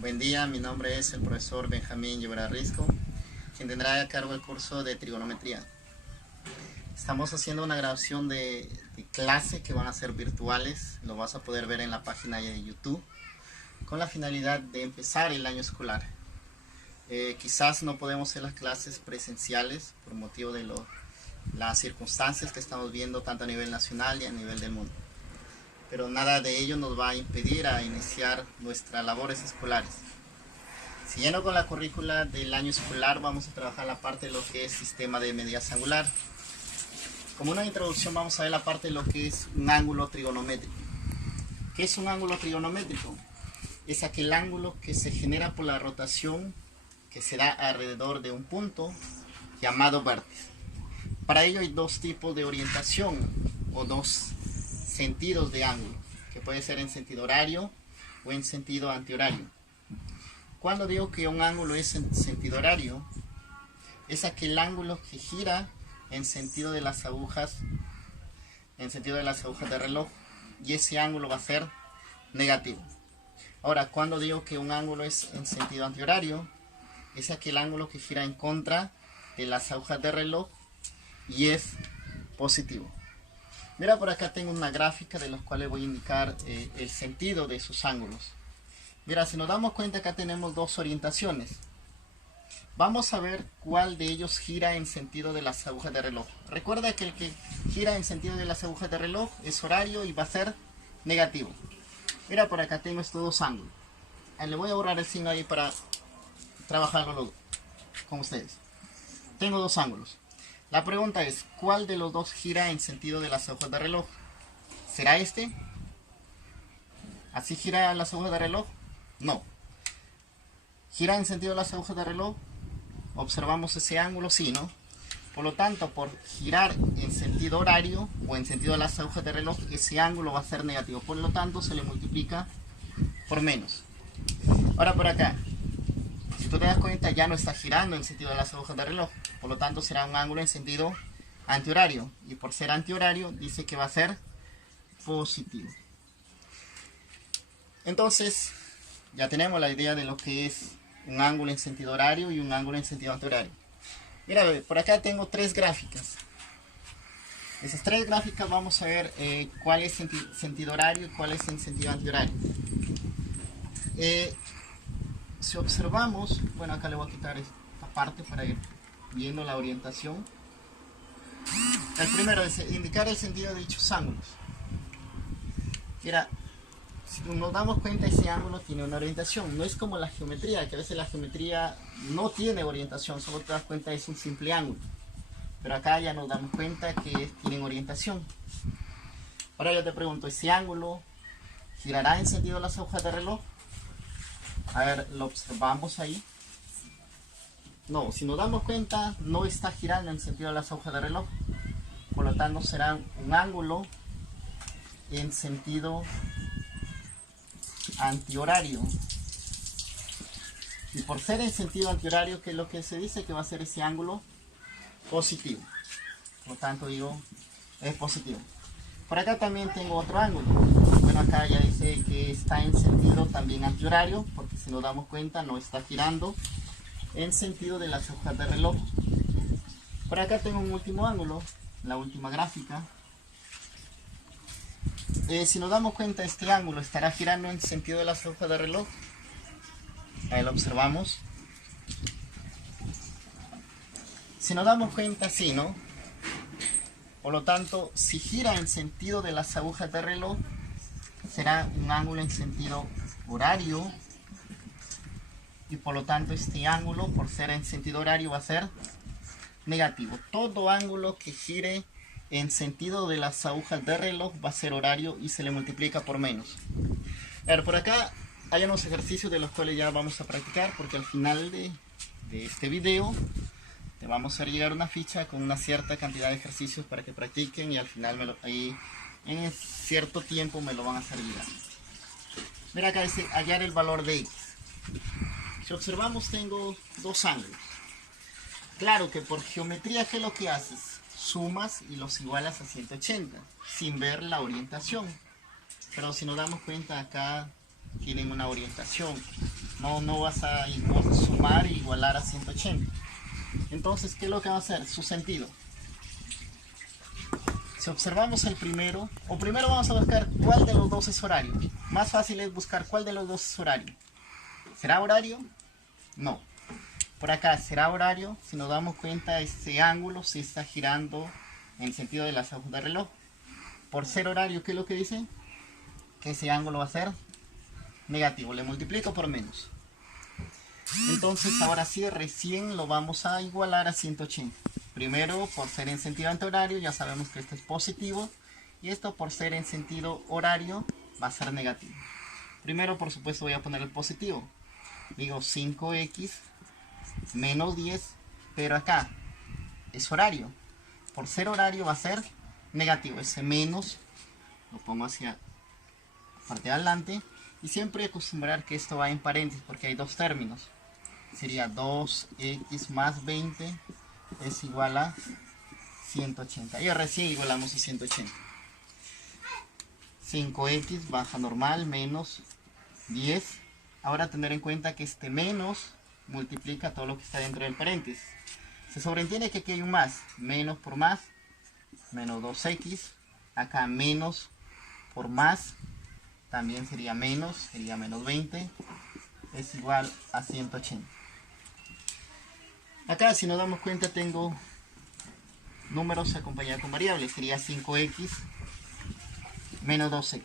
Buen día, mi nombre es el profesor Benjamín Llobera Risco, quien tendrá a cargo el curso de trigonometría. Estamos haciendo una grabación de clase que van a ser virtuales, lo vas a poder ver en la página de YouTube, con la finalidad de empezar el año escolar. Quizás no podemos hacer las clases presenciales por motivo de las circunstancias que estamos viendo tanto a nivel nacional y a nivel del mundo. Pero nada de ello nos va a impedir a iniciar nuestras labores escolares. Siguiendo con la currícula del año escolar, vamos a trabajar la parte de lo que es sistema de medida angular. Como una introducción vamos a ver la parte de lo que es un ángulo trigonométrico. ¿Qué es un ángulo trigonométrico? Es aquel ángulo que se genera por la rotación que se da alrededor de un punto llamado vértice. Para ello hay dos tipos de orientación o dos sentidos de ángulo, que puede ser en sentido horario o en sentido antihorario. Cuando digo que un ángulo es en sentido horario, es aquel ángulo que gira en sentido de las agujas, de reloj, y ese ángulo va a ser negativo. Ahora, cuando digo que un ángulo es en sentido antihorario, es aquel ángulo que gira en contra de las agujas de reloj y es positivo. Mira, por acá tengo una gráfica de los cuales voy a indicar el sentido de sus ángulos. Mira, si nos damos cuenta, acá tenemos dos orientaciones. Vamos a ver cuál de ellos gira en sentido de las agujas de reloj. Recuerda que el que gira en sentido de las agujas de reloj es horario y va a ser negativo. Mira, por acá tengo estos dos ángulos. Le voy a borrar el signo ahí para trabajarlo con ustedes. Tengo dos ángulos. La pregunta es, ¿cuál de los dos gira en sentido de las agujas de reloj? ¿Será este? ¿Así gira las agujas de reloj? No. ¿Gira en sentido de las agujas de reloj? Observamos ese ángulo, sí, ¿no? Por lo tanto, por girar en sentido horario o en sentido de las agujas de reloj, ese ángulo va a ser negativo. Por lo tanto, se le multiplica por menos. Ahora por acá, si tú te das cuenta, ya no está girando en sentido de las agujas de reloj. Por lo tanto, será un ángulo en sentido antihorario. Y por ser antihorario, dice que va a ser positivo. Entonces, ya tenemos la idea de lo que es un ángulo en sentido horario y un ángulo en sentido antihorario. Mira, por acá tengo tres gráficas. Esas tres gráficas vamos a ver cuál es sentido horario y cuál es en sentido antihorario. Si observamos, bueno, acá le voy a quitar esta parte para ir viendo la orientación. El primero es indicar el sentido de dichos ángulos. Mira, si nos damos cuenta, ese ángulo tiene una orientación. No es como la geometría, que a veces la geometría no tiene orientación, solo te das cuenta es un simple ángulo. Pero acá ya nos damos cuenta que tienen orientación. Ahora yo te pregunto, ¿ese ángulo girará en sentido de las agujas de reloj? A ver, lo observamos ahí. No, si nos damos cuenta, no está girando en sentido de las agujas de reloj. Por lo tanto, será un ángulo en sentido antihorario. Y por ser en sentido antihorario, ¿qué es lo que se dice? Que va a ser ese ángulo positivo. Por lo tanto, digo, es positivo. Por acá también tengo otro ángulo. Bueno, acá ya dice que está en sentido también antihorario, porque si nos damos cuenta, no está girando en sentido de las agujas de reloj. Por acá tengo un último ángulo, la última gráfica. Si nos damos cuenta, este ángulo estará girando en sentido de las agujas de reloj. Ahí lo observamos. Si nos damos cuenta, sí, ¿no? Por lo tanto, si gira en sentido de las agujas de reloj, será un ángulo en sentido horario. Y por lo tanto, este ángulo, por ser en sentido horario, va a ser negativo. Todo ángulo que gire en sentido de las agujas de reloj va a ser horario y se le multiplica por menos. A ver, por acá hay unos ejercicios de los cuales ya vamos a practicar, porque al final de este video te vamos a hacer llegar una ficha con una cierta cantidad de ejercicios para que practiquen y al final ahí en cierto tiempo me lo van a hacer llegar. Mira, acá dice hallar el valor de x. Si observamos, tengo dos ángulos. Claro que por geometría, ¿qué es lo que haces? Sumas y los igualas a 180 sin ver la orientación. Pero si nos damos cuenta, acá tienen una orientación. No vas a sumar e igualar a 180. Entonces, ¿qué es lo que va a hacer? Su sentido. Si observamos el primero, o primero vamos a buscar cuál de los dos es horario. Más fácil es buscar cuál de los dos es horario. ¿Será horario? No. Por acá, ¿será horario? Si nos damos cuenta, este ángulo se está girando en el sentido de las agujas de reloj. Por ser horario, ¿qué es lo que dice? Que ese ángulo va a ser negativo. Le multiplico por menos. Entonces, ahora sí, recién lo vamos a igualar a 180. Primero, por ser en sentido antihorario, ya sabemos que esto es positivo. Y esto, por ser en sentido horario, va a ser negativo. Primero, por supuesto, voy a poner el positivo. Digo 5x menos 10. Pero acá es horario. Por ser horario va a ser negativo. Ese menos lo pongo hacia la parte de adelante. Y siempre acostumbrar que esto va en paréntesis porque hay dos términos. Sería 2x más 20 es igual a 180. Y recién igualamos a 180. 5x baja normal menos 10. Ahora tener en cuenta que este menos multiplica todo lo que está dentro del paréntesis. Se sobreentiende que aquí hay un más. Menos por más, menos 2x. Acá menos por más, también sería menos 20. Es igual a 180. Acá, si nos damos cuenta, tengo números acompañados con variables. Sería 5x menos 2x.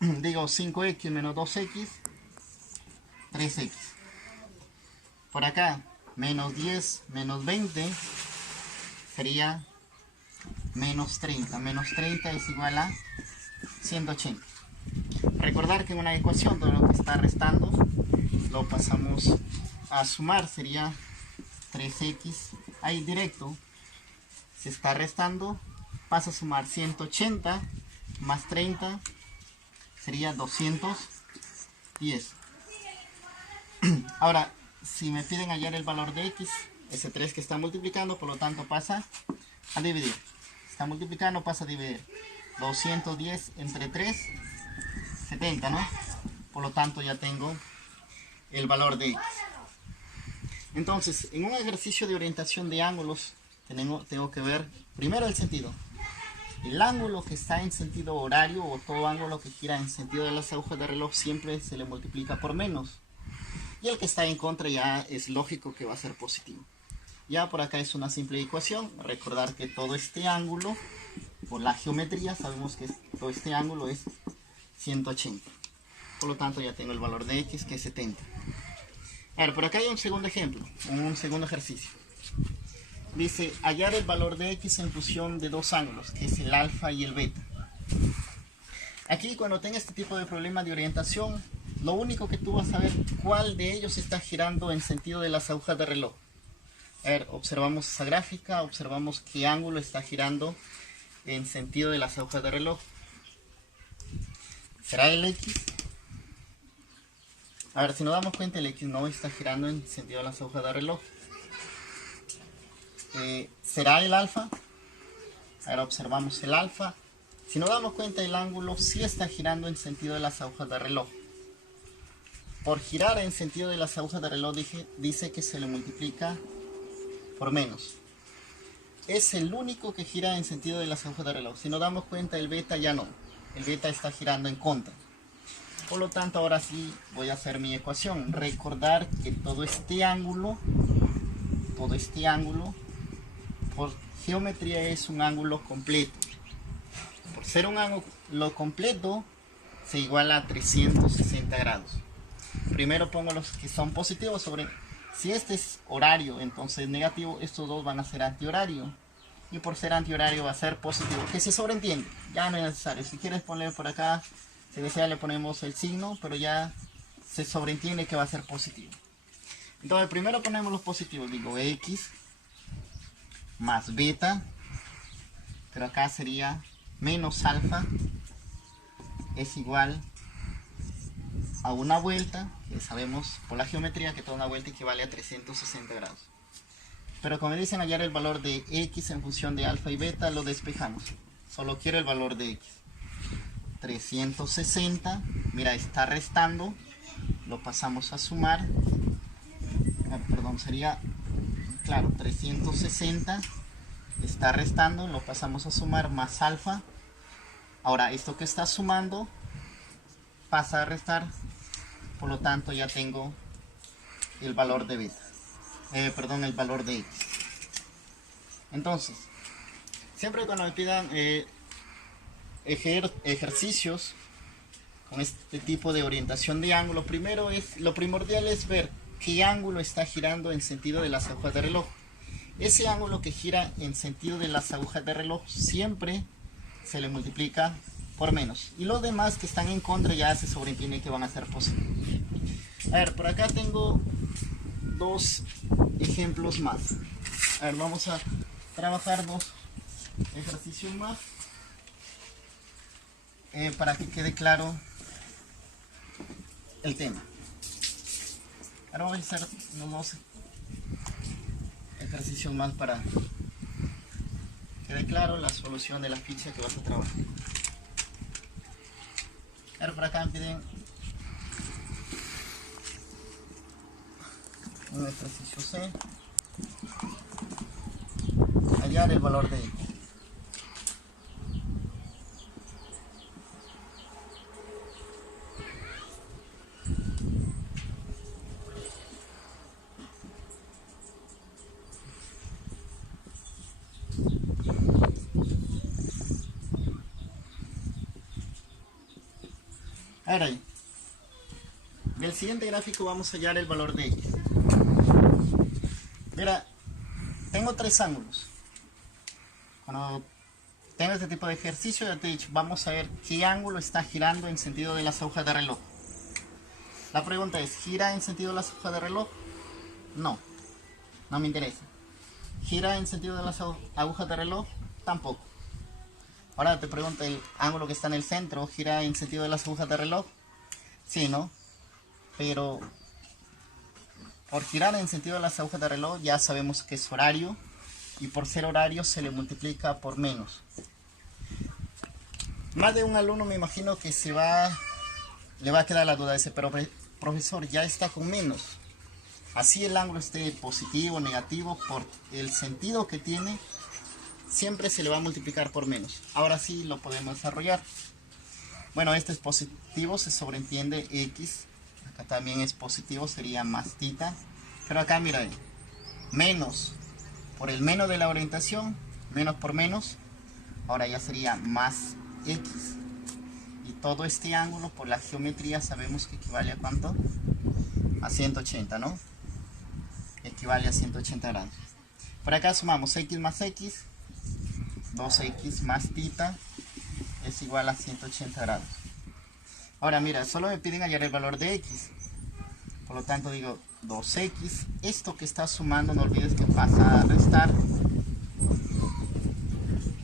Digo 5x menos 2x, 3x. Por acá, menos 10 menos 20 sería menos 30. Menos 30 es igual a 180. Recordar que en una ecuación todo lo que está restando lo pasamos a sumar. Sería 3x. Ahí directo se está restando. Pasa a sumar 180 más 30. Sería 210. Ahora, si me piden hallar el valor de x, ese 3 que está multiplicando, por lo tanto pasa a dividir. Está multiplicando, pasa a dividir. 210 entre 3, 70, ¿no? Por lo tanto ya tengo el valor de x. Entonces, en un ejercicio de orientación de ángulos, tengo que ver primero el sentido. El ángulo que está en sentido horario, o todo ángulo que gira en sentido de las agujas de reloj, siempre se le multiplica por menos. Y el que está en contra ya es lógico que va a ser positivo. Ya por acá es una simple ecuación. Recordar que todo este ángulo, por la geometría, sabemos que todo este ángulo es 180. Por lo tanto ya tengo el valor de x, que es 70. A ver, por acá hay un segundo ejemplo, un segundo ejercicio. Dice, hallar el valor de x en función de dos ángulos, que es el alfa y el beta. Aquí, cuando tenga este tipo de problema de orientación, lo único que tú vas a ver cuál de ellos está girando en sentido de las agujas de reloj. A ver, observamos esa gráfica, observamos qué ángulo está girando en sentido de las agujas de reloj. ¿Será el x? A ver, si nos damos cuenta, el x no está girando en sentido de las agujas de reloj. ¿Será el alfa? Ahora observamos el alfa. Si nos damos cuenta, el ángulo sí está girando en sentido de las agujas de reloj. Por girar en sentido de las agujas de reloj, dice que se le multiplica por menos. Es el único que gira en sentido de las agujas de reloj. Si nos damos cuenta, el beta ya no. El beta está girando en contra. Por lo tanto, ahora sí voy a hacer mi ecuación. Recordar que todo este ángulo, por geometría es un ángulo completo. Por ser un ángulo completo, se iguala a 360 grados. Primero pongo los que son positivos sobre... Si este es horario, entonces negativo, estos dos van a ser antihorario. Y por ser antihorario va a ser positivo, que se sobreentiende, ya no es necesario. Si quieres poner por acá, si desea le ponemos el signo, pero ya se sobreentiende que va a ser positivo. Entonces primero ponemos los positivos, digo x más beta, pero acá sería menos alfa, es igual a una vuelta, que sabemos por la geometría que toda una vuelta equivale a 360 grados. Pero como me dicen hallar el valor de x en función de alfa y beta, lo despejamos. Solo quiero el valor de x. 360, mira, está restando. lo pasamos a sumar. Perdón, sería, claro, 360 está restando, lo pasamos a sumar más alfa. Ahora esto que está sumando pasa a restar, por lo tanto ya tengo el valor de beta, perdón, el valor de x. Entonces, siempre cuando me pidan ejercicios con este tipo de orientación de ángulo, lo primordial es ver qué ángulo está girando en sentido de las agujas de reloj. Ese ángulo que gira en sentido de las agujas de reloj siempre se le multiplica por menos, y los demás que están en contra ya se sobreentiende que van a ser positivos. A ver, por acá tengo dos ejemplos más. A ver, vamos a trabajar dos ejercicios más para que quede claro el tema. Ahora vamos a hacer unos dos ejercicios más para que quede claro la solución de la ficha que vas a trabajar. Ahora por acá me piden un ejercicio C, hallar el valor de X. Ahora, en el siguiente gráfico vamos a hallar el valor de X. Mira, tengo tres ángulos. Cuando tengo este tipo de ejercicio, ya te he dicho, vamos a ver qué ángulo está girando en sentido de las agujas de reloj. La pregunta es, ¿gira en sentido de las agujas de reloj? No, no me interesa. ¿Gira en sentido de las agujas de reloj? Tampoco. Ahora te pregunto, ¿el ángulo que está en el centro gira en sentido de las agujas de reloj? Sí, ¿no? Pero por girar en sentido de las agujas de reloj ya sabemos que es horario, y por ser horario se le multiplica por menos. Más de un alumno me imagino que le va a quedar la duda de ese, pero profesor, ya está con menos. Así el ángulo esté positivo o negativo, por el sentido que tiene, siempre se le va a multiplicar por menos. Ahora sí lo podemos desarrollar. Bueno, este es positivo, se sobreentiende X. Acá también es positivo, sería más tita. Pero acá mira, menos por el menos de la orientación, menos por menos, ahora ya sería más X. Y todo este ángulo por la geometría sabemos que equivale a ¿cuánto? A 180, ¿no? Equivale a 180 grados. Por acá sumamos X más X, 2X más tita es igual a 180 grados. Ahora mira, solo me piden hallar el valor de X. Por lo tanto digo 2X. Esto que está sumando no olvides que pasa a restar.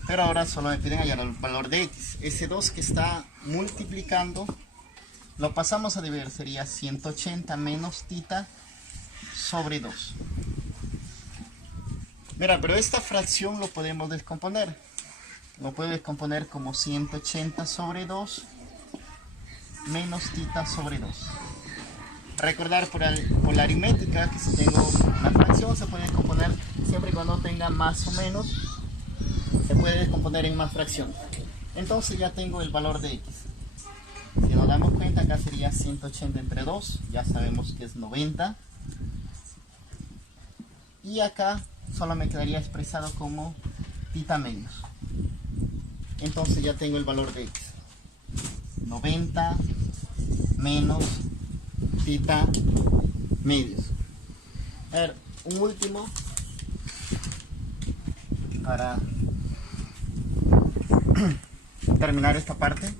Pero ahora solo me piden hallar el valor de X. Ese 2 que está multiplicando lo pasamos a dividir. Sería 180 menos tita sobre 2. Mira, pero esta fracción lo podemos descomponer. Lo puedo descomponer como 180 sobre 2 menos tita sobre 2. Recordar por la aritmética que si tengo una fracción se puede descomponer siempre y cuando tenga más o menos, se puede descomponer en más fracciones. Entonces ya tengo el valor de X. Si nos damos cuenta, acá sería 180 entre 2, ya sabemos que es 90. Y acá solo me quedaría expresado como tita menos. Entonces ya tengo el valor de X. 90 menos tita medios. A ver, un último para terminar esta parte.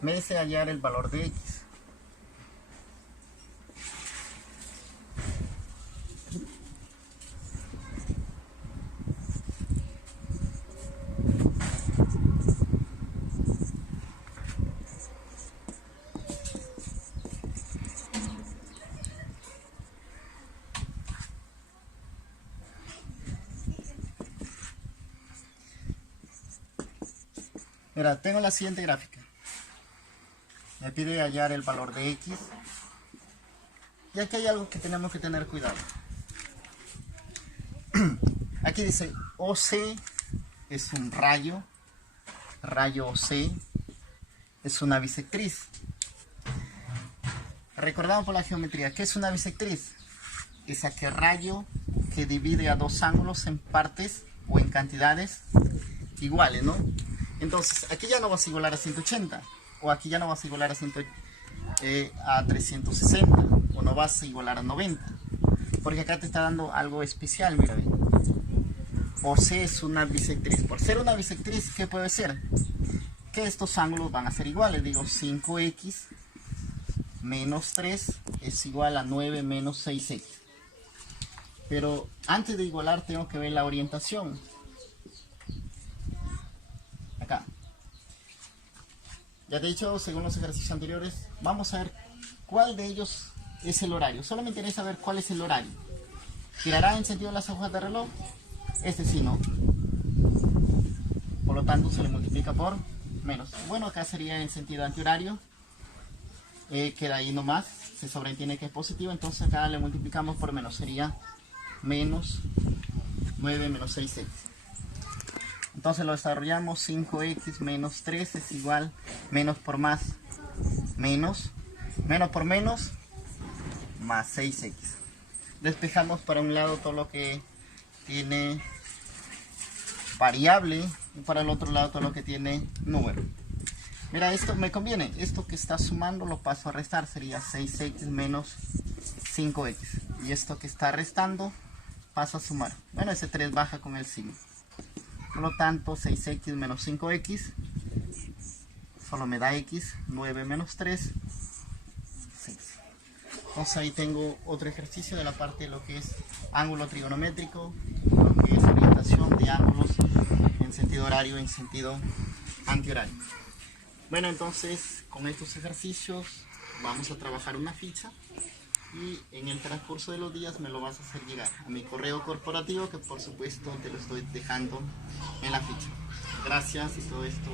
Me dice hallar el valor de X. Mira, tengo la siguiente gráfica. Me pide hallar el valor de X. Y aquí hay algo que tenemos que tener cuidado. Aquí dice OC es un rayo. Rayo OC es una bisectriz. Recordamos por la geometría, ¿qué es una bisectriz? Es aquel rayo que divide a dos ángulos en partes o en cantidades iguales, ¿no? Entonces, aquí ya no vas a igualar a 180, o aquí ya no vas a igualar a 360, o no vas a igualar a 90, porque acá te está dando algo especial, mira bien. OC es una bisectriz. Por ser una bisectriz, ¿qué puede ser? Que estos ángulos van a ser iguales. Digo, 5x menos 3 es igual a 9 menos 6x. Pero antes de igualar tengo que ver la orientación. Acá. Ya te he dicho, según los ejercicios anteriores, vamos a ver cuál de ellos es el horario. Solo me interesa ver cuál es el horario. ¿Girará en sentido de las agujas de reloj? Este sí, ¿no? Por lo tanto se le multiplica por menos. Bueno, acá sería en sentido antihorario. Queda ahí nomás. Se sobreentiende que es positivo. Entonces acá le multiplicamos por menos. Sería menos 9 menos 6x. Entonces lo desarrollamos. 5x menos 3 es igual. Menos por más. Menos. Menos por menos. Más 6x. Despejamos para un lado todo lo que tiene variable y para el otro lado todo lo que tiene número. Mira, esto me conviene. Esto que está sumando lo paso a restar. Sería 6x menos 5x. Y esto que está restando paso a sumar. Bueno, ese 3 baja con el signo. Por lo tanto, 6x menos 5x solo me da x. 9 menos 3, 6. Entonces ahí tengo otro ejercicio de la parte de lo que es ángulo trigonométrico, lo que es orientación de ángulos en sentido horario y en sentido antihorario. Bueno, entonces con estos ejercicios vamos a trabajar una ficha y en el transcurso de los días me lo vas a hacer llegar a mi correo corporativo, que por supuesto te lo estoy dejando en la ficha. Gracias y todo esto